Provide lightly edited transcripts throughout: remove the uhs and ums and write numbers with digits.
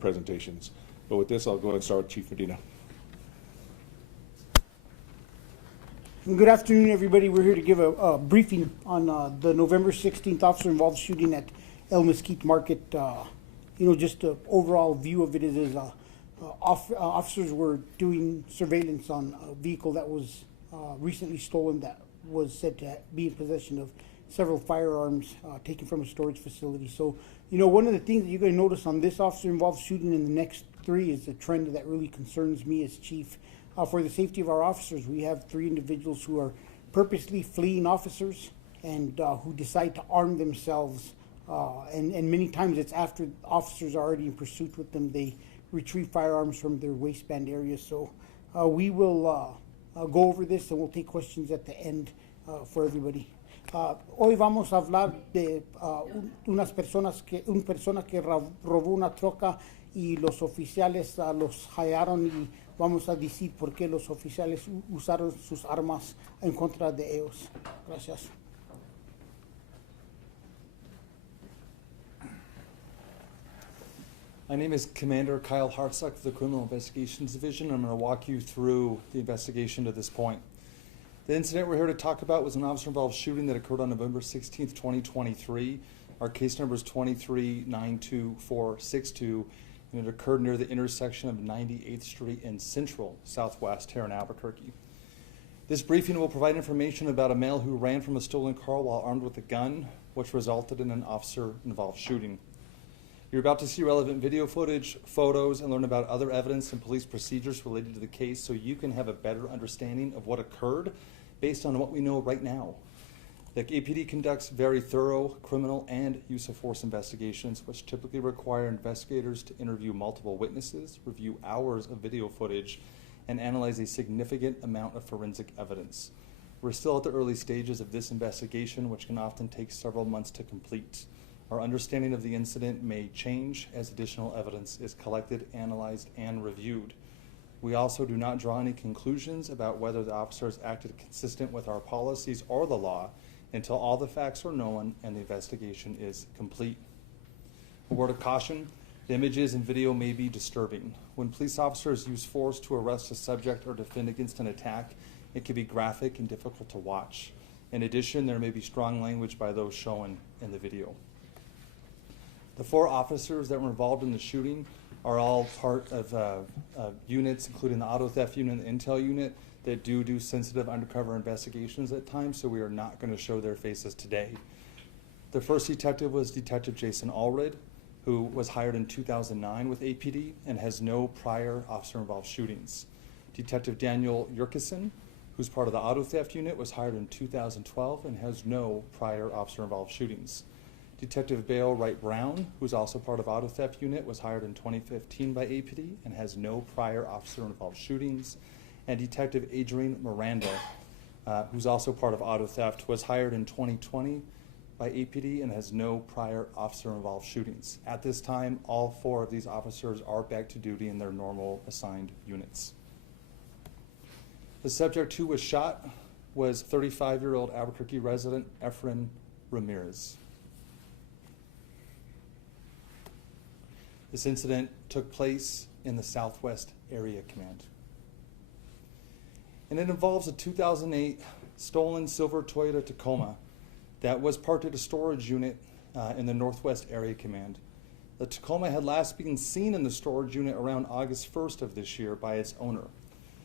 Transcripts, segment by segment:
presentations. But with this, I'll go ahead and start with Chief Medina. Good afternoon, everybody. We're here to give a briefing on the November 16th officer-involved shooting at El Mesquite Market. Just an overall view of it is officers were doing surveillance on a vehicle that was recently stolen that was said to be in possession of several firearms taken from a storage facility. So, one of the things that you're going to notice on this officer-involved shooting in the next three is a trend that really concerns me as chief. For the safety of our officers, we have three individuals who are purposely fleeing officers and who decide to arm themselves. And many times it's after officers are already in pursuit with them, they retrieve firearms from their waistband area. So we will go over this and we'll take questions at the end for everybody. Hoy vamos a hablar de un persona que robó una troca y los oficiales los hallaron y vamos a decir por qué los oficiales usaron sus armas en contra de ellos. Gracias. My name is Commander Kyle Hartsock of the Criminal Investigations Division. I'm going to walk you through the investigation to this point. The incident we're here to talk about was an officer-involved shooting that occurred on November 16th, 2023. Our case number is 2392462, and it occurred near the intersection of 98th Street and Central Southwest here in Albuquerque. This briefing will provide information about a male who ran from a stolen car while armed with a gun, which resulted in an officer-involved shooting. You're about to see relevant video footage, photos, and learn about other evidence and police procedures related to the case so you can have a better understanding of what occurred based on what we know right now. The APD conducts very thorough criminal and use of force investigations, which typically require investigators to interview multiple witnesses, review hours of video footage, and analyze a significant amount of forensic evidence. We're still at the early stages of this investigation, which can often take several months to complete. Our understanding of the incident may change as additional evidence is collected, analyzed, and reviewed. We also do not draw any conclusions about whether the officers acted consistent with our policies or the law until all the facts are known and the investigation is complete. A word of caution, the images and video may be disturbing. When police officers use force to arrest a subject or defend against an attack, it can be graphic and difficult to watch. In addition, there may be strong language by those shown in the video. The four officers that were involved in the shooting are all part of units, including the auto theft unit and the intel unit, that do sensitive undercover investigations at times, so we are not going to show their faces today. The first detective was Detective Jason Allred, who was hired in 2009 with APD and has no prior officer-involved shootings. Detective Daniel Yurkison, who's part of the auto theft unit, was hired in 2012 and has no prior officer-involved shootings. Detective Bale Wright Brown, who's also part of auto theft unit, was hired in 2015 by APD and has no prior officer-involved shootings. And Detective Adrian Miranda, who's also part of auto theft, was hired in 2020 by APD and has no prior officer-involved shootings. At this time, all four of these officers are back to duty in their normal assigned units. The subject who was shot was 35-year-old Albuquerque resident Efren Ramirez. This incident took place in the Southwest Area Command. And it involves a 2008 stolen silver Toyota Tacoma that was parked at a storage unit in the Northwest Area Command. The Tacoma had last been seen in the storage unit around August 1st of this year by its owner.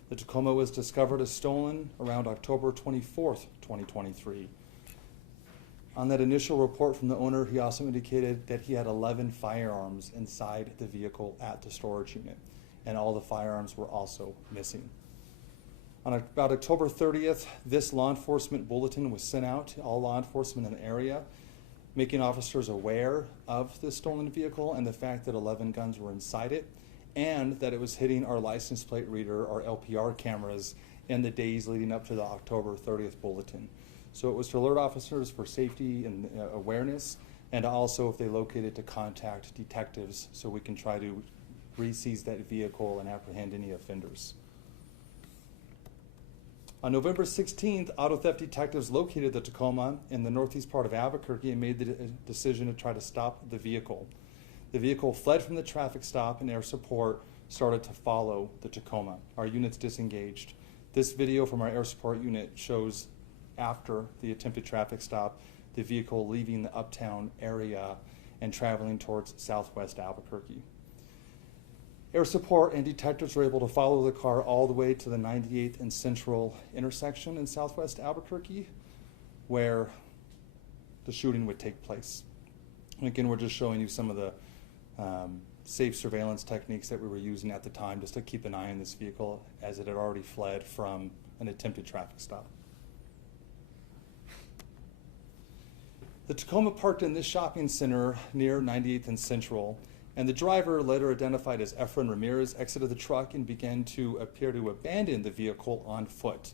The Tacoma was discovered as stolen around October 24th, 2023. On that initial report from the owner, he also indicated that he had 11 firearms inside the vehicle at the storage unit, and all the firearms were also missing. On about October 30th, this law enforcement bulletin was sent out to all law enforcement in the area, making officers aware of the stolen vehicle and the fact that 11 guns were inside it, and that it was hitting our license plate reader, our LPR cameras, in the days leading up to the October 30th bulletin. So it was to alert officers for safety and awareness, and also, if they locate it, to contact detectives so we can try to re-seize that vehicle and apprehend any offenders. On November 16th, auto theft detectives located the Tacoma in the northeast part of Albuquerque and made the decision to try to stop the vehicle. The vehicle fled from the traffic stop and air support started to follow the Tacoma. Our units disengaged. This video from our air support unit shows after the attempted traffic stop, the vehicle leaving the uptown area and traveling towards southwest Albuquerque. Air support and detectives were able to follow the car all the way to the 98th and Central intersection in southwest Albuquerque, where the shooting would take place. And again, we're just showing you some of the safe surveillance techniques that we were using at the time just to keep an eye on this vehicle as it had already fled from an attempted traffic stop. The Tacoma parked in this shopping center near 98th and Central, and the driver, later identified as Efren Ramirez, exited the truck and began to appear to abandon the vehicle on foot.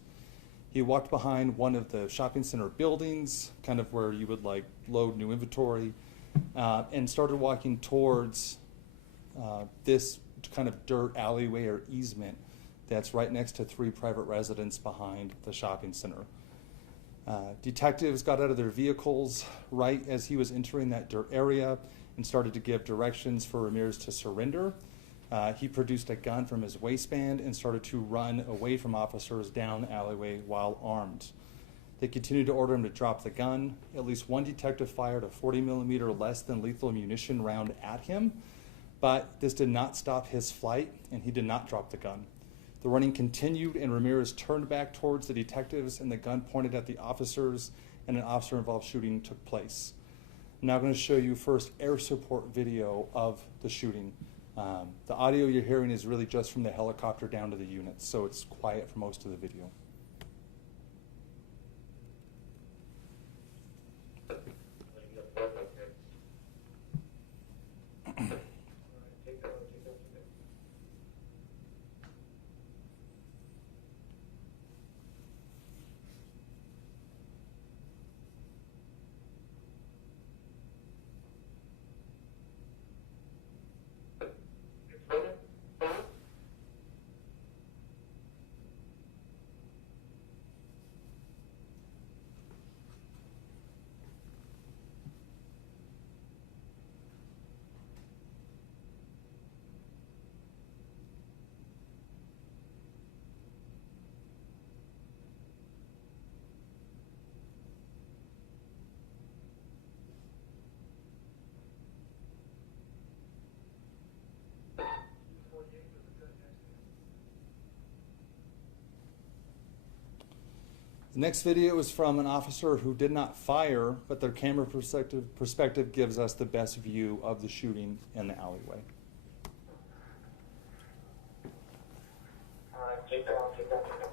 He walked behind one of the shopping center buildings, kind of where you would like load new inventory, and started walking towards this kind of dirt alleyway or easement that's right next to 3 private residences behind the shopping center. Detectives got out of their vehicles right as he was entering that dirt area and started to give directions for Ramirez to surrender. He produced a gun from his waistband and started to run away from officers down the alleyway while armed. They continued to order him to drop the gun. At least one detective fired a 40 millimeter less than lethal munition round at him, but this did not stop his flight and he did not drop the gun. The running continued and Ramirez turned back towards the detectives and the gun pointed at the officers and an officer-involved shooting took place. I'm now going to show you first air support video of the shooting. The audio you're hearing is really just from the helicopter down to the units, so it's quiet for most of the video. The next video is from an officer who did not fire, but their camera perspective gives us the best view of the shooting in the alleyway. Keep going, keep going, keep going.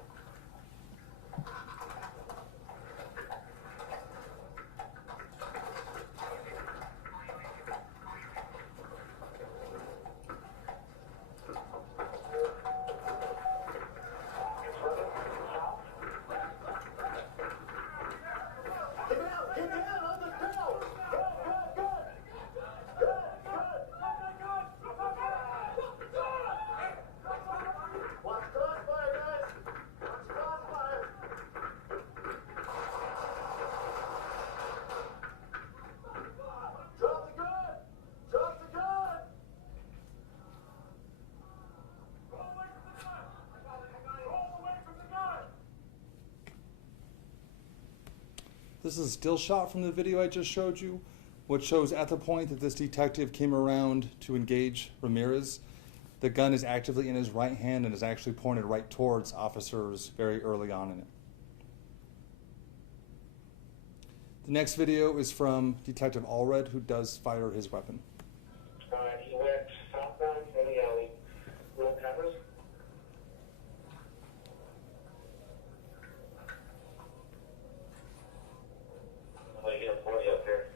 This is a still shot from the video I just showed you, which shows at the point that this detective came around to engage Ramirez, the gun is actively in his right hand and is actually pointed right towards officers very early on in it. The next video is from Detective Allred, who does fire his weapon. He went southbound in the alley. Roll cameras. I'm gonna get a 40 up here.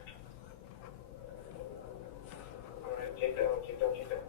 Alright, keep going, keep going, keep going.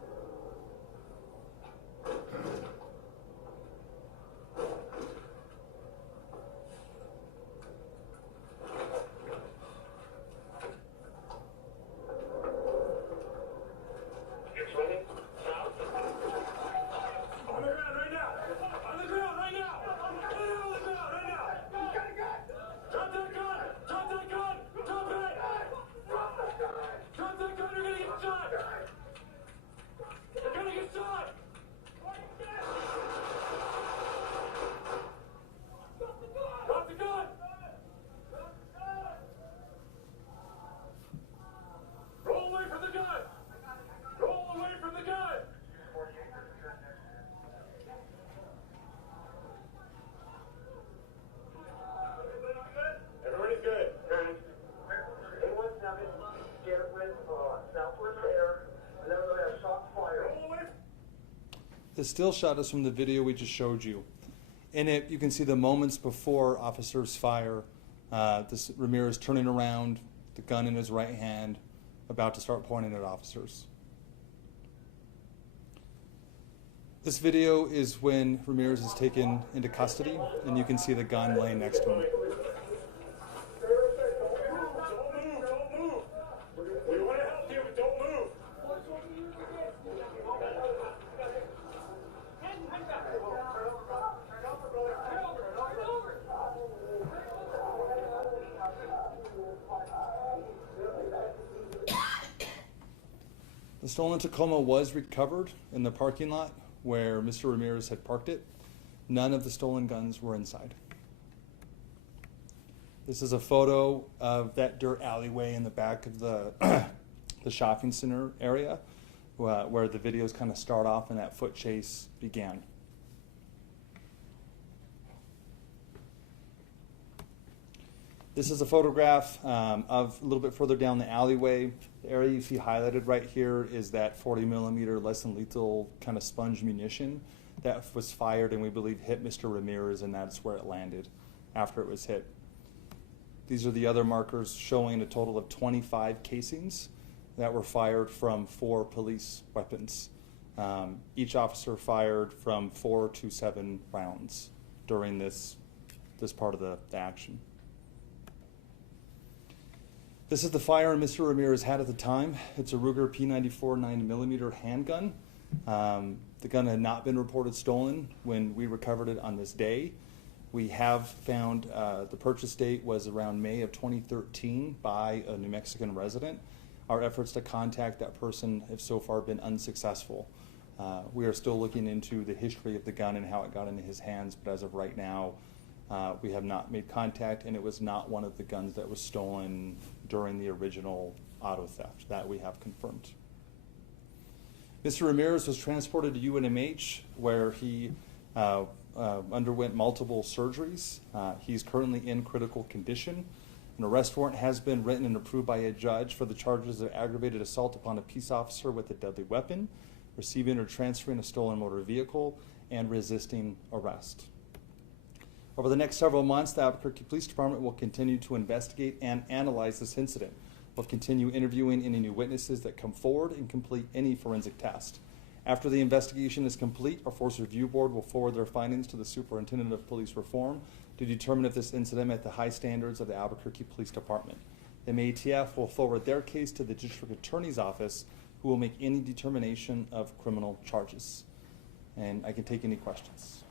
The still shot is from the video we just showed you. In it, you can see the moments before officers fire. This Ramirez turning around, the gun in his right hand, about to start pointing at officers. This video is when Ramirez is taken into custody, and you can see the gun laying next to him. The stolen Tacoma was recovered in the parking lot where Mr. Ramirez had parked it. None of the stolen guns were inside. This is a photo of that dirt alleyway in the back of the, the shopping center area where the videos kind of start off and that foot chase began. This is a photograph of a little bit further down the alleyway. The area you see highlighted right here is that 40 millimeter less than lethal kind of sponge munition that was fired and we believe hit Mr. Ramirez, and that's where it landed after it was hit. These are the other markers showing a total of 25 casings that were fired from 4 police weapons. Each officer fired from 4 to 7 rounds during this part of the action. This is the firearm Mr. Ramirez had at the time. It's a Ruger P94 9mm handgun. The gun had not been reported stolen when we recovered it on this day. We have found the purchase date was around May of 2013 by a New Mexican resident. Our efforts to contact that person have so far been unsuccessful. We are still looking into the history of the gun and how it got into his hands, but as of right now, we have not made contact, and it was not one of the guns that was stolen during the original auto theft. That we have confirmed. Mr. Ramirez was transported to UNMH where he underwent multiple surgeries. He's currently in critical condition. An arrest warrant has been written and approved by a judge for the charges of aggravated assault upon a peace officer with a deadly weapon, receiving or transferring a stolen motor vehicle, and resisting arrest. Over the next several months, the Albuquerque Police Department will continue to investigate and analyze this incident. We'll continue interviewing any new witnesses that come forward and complete any forensic test. After the investigation is complete, our Force Review Board will forward their findings to the Superintendent of Police Reform to determine if this incident met the high standards of the Albuquerque Police Department. The MATF will forward their case to the District Attorney's Office, who will make any determination of criminal charges. And I can take any questions.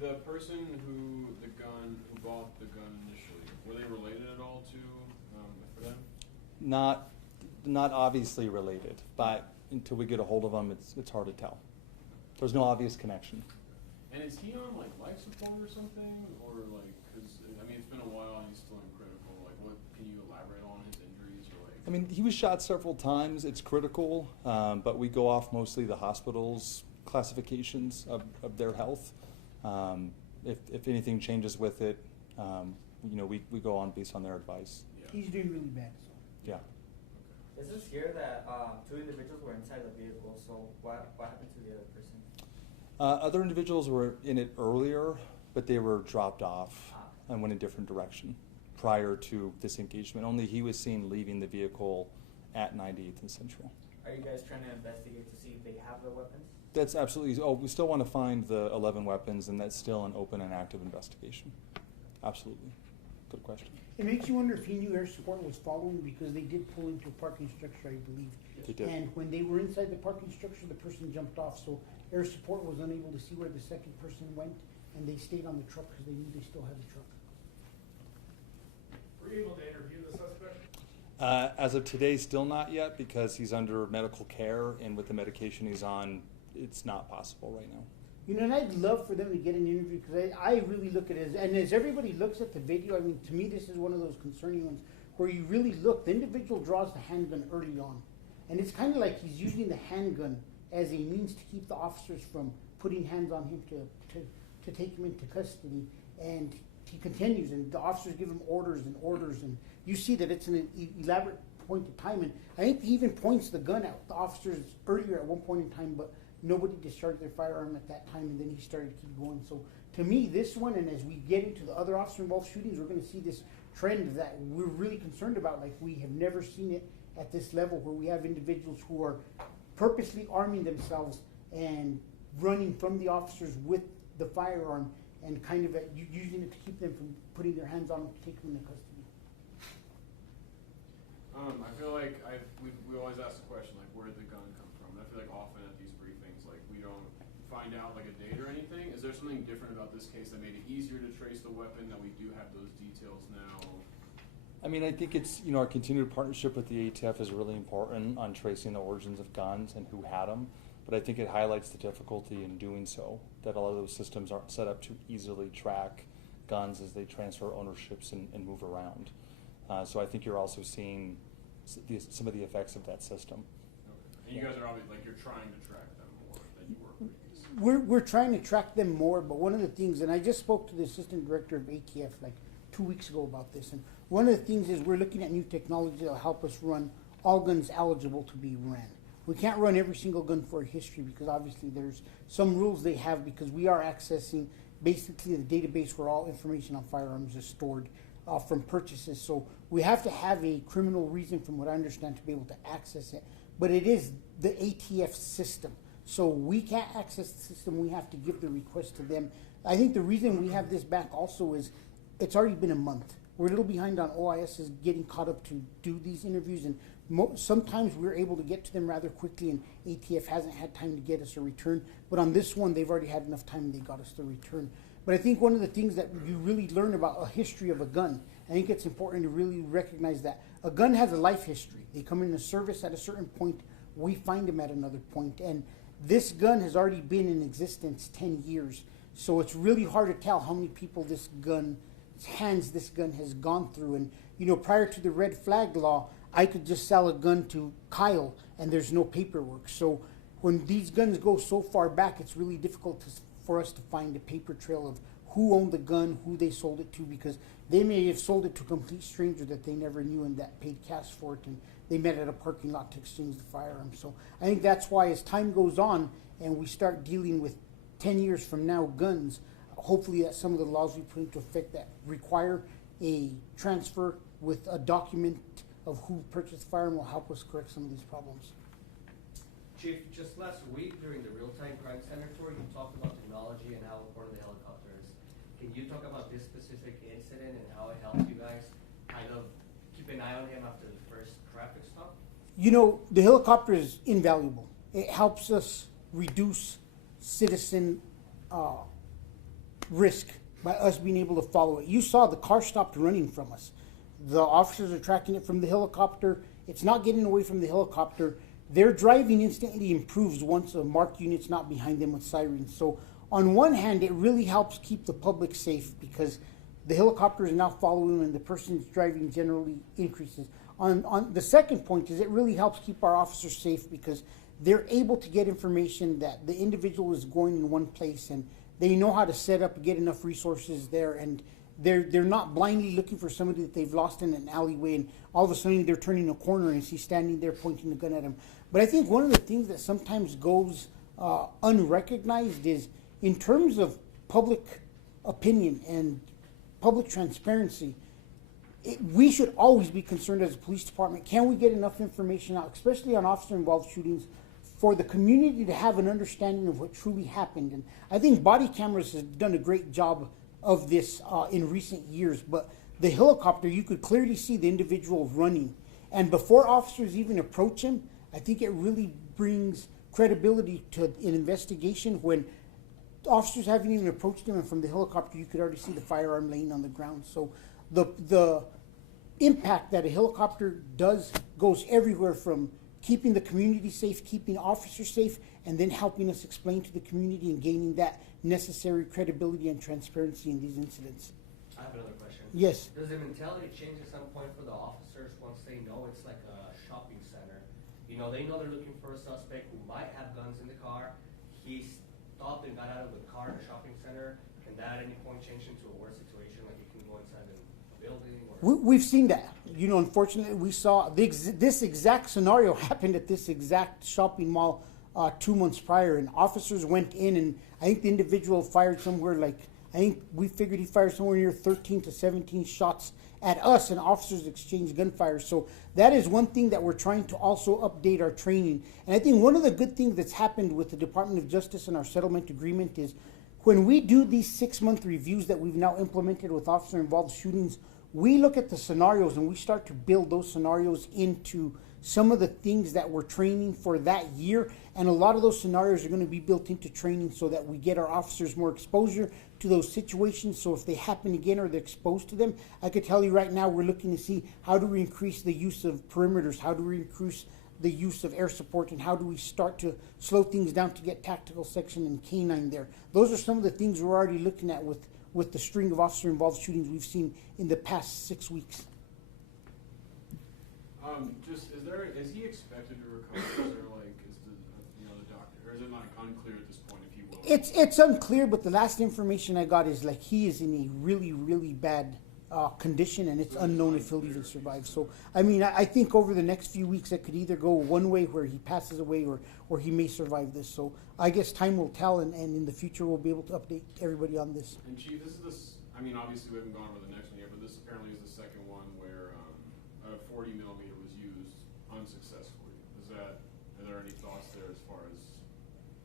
The person who bought the gun initially, were they related at all to them? Not obviously related, but until we get a hold of them, it's hard to tell. There's no obvious connection. And is he on like life support or something, or like? Because I mean, it's been a while and he's still in critical. Like, what can you elaborate on his injuries or like? I mean, he was shot several times. It's critical, but we go off mostly the hospital's classifications of their health. If anything changes with it, we go on based on their advice. Yeah. He's doing really bad. So. Yeah. It says here that 2 individuals were inside the vehicle, so what happened to the other person? Other individuals were in it earlier, but they were dropped off and went a different direction prior to this engagement. Only he was seen leaving the vehicle at 98th and Central. Are you guys trying to investigate to see if they have the weapons? That's absolutely. Oh, we still want to find the 11 weapons, and that's still an open and active investigation. Absolutely. Good question. It makes you wonder if he knew air support was following, because they did pull into a parking structure, I believe. They did. And when they were inside the parking structure, the person jumped off, so air support was unable to see where the second person went, and they stayed on the truck because they knew they still had the truck. Were you able to interview the suspect? As of today, still not yet, because he's under medical care, and with the medication he's on, it's not possible right now. You know, and I'd love for them to get an interview, because I really look at it as, and as everybody looks at the video, I mean, to me, this is one of those concerning ones where you really look, the individual draws the handgun early on. And it's kind of like he's using the handgun as a means to keep the officers from putting hands on him to take him into custody. And he continues, and the officers give him orders and orders, and you see that it's an elaborate point in time. And I think he even points the gun at the officers earlier at one point in time, but nobody discharged their firearm at that time, and then he started to keep going. So to me, this one, and as we get into the other officer-involved shootings, we're going to see this trend that we're really concerned about. Like, we have never seen it at this level, where we have individuals who are purposely arming themselves and running from the officers with the firearm and kind of using it to keep them from putting their hands on them to take them into custody. I feel like we always ask the question, like, where did the gun come from? And I feel like often at these briefings, like, we don't find out like a date or anything. Is there something different about this case that made it easier to trace the weapon, that we do have those details now? I mean, I think it's, our continued partnership with the ATF is really important on tracing the origins of guns and who had them. But I think it highlights the difficulty in doing so, that a lot of those systems aren't set up to easily track guns as they transfer ownerships and move around. So I think you're also seeing some of the effects of that system. Okay. And you guys are obviously, like, you're trying to track them more than you were previously. We're trying to track them more, but one of the things, and I just spoke to the assistant director of ATF like 2 weeks ago about this, and one of the things is we're looking at new technology that will help us run all guns eligible to be ran. We can't run every single gun for a history, because obviously there's some rules they have, because we are accessing basically the database where all information on firearms is stored from purchases. So we have to have a criminal reason, from what I understand, to be able to access it. But it is the ATF system. So we can't access the system. We have to give the request to them. I think the reason we have this back also is it's already been a month. We're a little behind on OIS is getting caught up to do these interviews, and sometimes we're able to get to them rather quickly, and ATF hasn't had time to get us a return. But on this one, they've already had enough time, and they got us the return. But I think one of the things that you really learn about a history of a gun, I think it's important to really recognize that a gun has a life history. They come into service at a certain point, we find them at another point. And this gun has already been in existence 10 years. So it's really hard to tell how many people this gun has gone through. And, prior to the red flag law, I could just sell a gun to Kyle and there's no paperwork. So when these guns go so far back, it's really difficult for us to find a paper trail of who owned the gun, who they sold it to, because they may have sold it to a complete stranger that they never knew and that paid cash for it, and they met at a parking lot to exchange the firearm. So I think that's why, as time goes on and we start dealing with 10 years from now guns, hopefully that some of the laws we put into effect that require a transfer with a document of who purchased the firearm will help us correct some of these problems. Chief, just last week during the Real-Time Crime Center tour, you talked about technology and how important the helicopter is. Can you talk about this specific incident and how it helped you guys kind of keep an eye on him after the first traffic stop? The helicopter is invaluable. It helps us reduce citizen risk by us being able to follow it. You saw the car stopped running from us. The officers are tracking it from the helicopter. It's not getting away from the helicopter. Their driving instantly improves once a marked unit's not behind them with sirens. So on one hand, it really helps keep the public safe, because the helicopter is now following and the person's driving generally increases. On the second point is it really helps keep our officers safe, because they're able to get information that the individual is going in one place, and they know how to set up and get enough resources there, and they're not blindly looking for somebody that they've lost in an alleyway, and all of a sudden they're turning a corner and he's standing there pointing the gun at him. But I think one of the things that sometimes goes unrecognized is, in terms of public opinion and public transparency, we should always be concerned as a police department, can we get enough information out, especially on officer-involved shootings, for the community to have an understanding of what truly happened. And I think body cameras have done a great job of this in recent years, but the helicopter, you could clearly see the individual running. And before officers even approach him, I think it really brings credibility to an investigation when officers haven't even approached him, and from the helicopter you could already see the firearm laying on the ground. So the impact that a helicopter does goes everywhere, from keeping the community safe, keeping officers safe, and then helping us explain to the community and gaining that necessary credibility and transparency in these incidents. I have another question. Yes. Does the mentality change at some point for the officers once they know it's like a shopping center? They know they're looking for a suspect who might have guns in the car. He stopped and got out of the car in a shopping center. Can that at any point change into a worse situation, like he can go inside and building? Or? We've seen that. You know, unfortunately, we saw this exact scenario happened at this exact shopping mall 2 months prior, and officers went in, and I think the individual fired somewhere like, I think we figured he fired somewhere near 13 to 17 shots at us, and officers exchanged gunfire. So that is one thing that we're trying to also update our training. And I think one of the good things that's happened with the Department of Justice and our settlement agreement is when we do these 6-month reviews that we've now implemented with officer-involved shootings, we look at the scenarios and we start to build those scenarios into some of the things that we're training for that year. And a lot of those scenarios are going to be built into training so that we get our officers more exposure to those situations. So if they happen again or they're exposed to them, I could tell you right now we're looking to see how do we increase the use of perimeters, how do we increase the use of air support, and how do we start to slow things down to get tactical section and canine there. Those are some of the things we're already looking at with the string of officer-involved shootings we've seen in the past 6 weeks. Is he expected to recover? Is there the doctor, or is it not unclear at this point if he will? It's unclear, but the last information I got is like he is in a really, really bad condition, and it's unknown if he'll even survive. So, I mean, I think over the next few weeks it could either go one way where he passes away or he may survive this. So I guess time will tell, and in the future we'll be able to update everybody on this. And Chief, obviously we haven't gone over the next one yet, but this apparently is the second one where a 40 millimeter was used unsuccessfully. Are there any thoughts there as far as?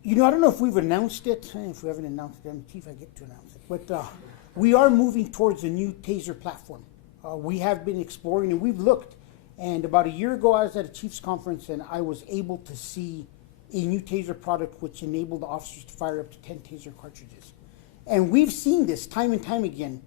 You know, I don't know if we've announced it. If we haven't announced it, I'm Chief, I get to announce it. But we are moving towards a new taser platform. We have been exploring and we've looked. And about a year ago, I was at a Chiefs conference and I was able to see a new taser product which enabled the officers to fire up to 10 taser cartridges. And we've seen this time and time again.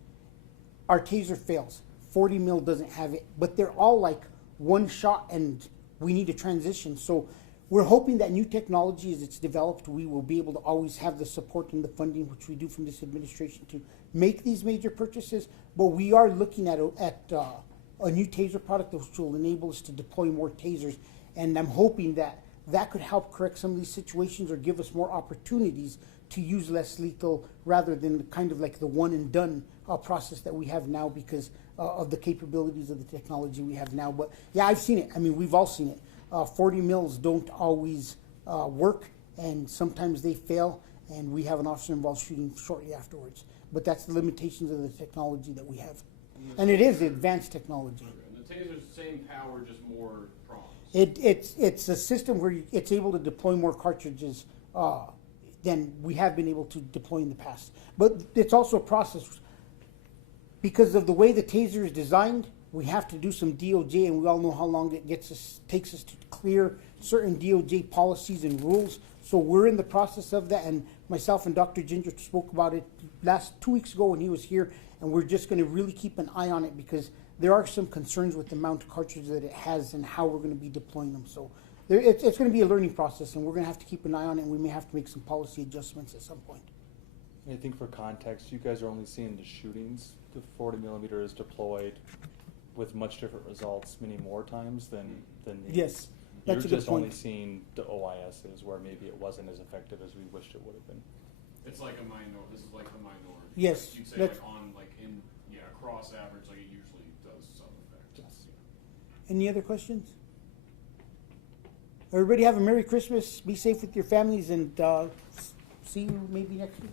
Our taser fails. 40 mil doesn't have it, but they're all like one shot and we need a transition. So we're hoping that new technology, as it's developed, we will be able to always have the support and the funding, which we do from this administration, to make these major purchases. But we are looking at a new taser product which will enable us to deploy more tasers. And I'm hoping that that could help correct some of these situations or give us more opportunities to use less lethal rather than kind of like the one and done process that we have now because of the capabilities of the technology we have now. But yeah, I've seen it. I mean, we've all seen it. 40 mils don't always work, and sometimes they fail, and we have an officer-involved shooting shortly afterwards. But that's the limitations of the technology that we have. And it is advanced technology. And the taser's the same power, just more prongs. It's a system where it's able to deploy more cartridges than we have been able to deploy in the past. But it's also a process. Because of the way the taser is designed, we have to do some DOJ, and we all know how long it takes us to clear certain DOJ policies and rules. So we're in the process of that, and myself and Dr. Ginger spoke about it 2 weeks ago when he was here, and we're just going to really keep an eye on it because there are some concerns with the amount of cartridges that it has and how we're going to be deploying them. So it's going to be a learning process, and we're going to have to keep an eye on it, and we may have to make some policy adjustments at some point. I think for context, you guys are only seeing the shootings. The 40 millimeter is deployed with much different results many more times than these. Yes, that's a good You're just only point. seeing the OISs where maybe it wasn't as effective as we wished it would have been. It's like a minority. This is like the minority. Yes, You'd say that's- across average, like it usually does some effect. Yes. Any other questions? Everybody have a Merry Christmas. Be safe with your families, and see you maybe next week.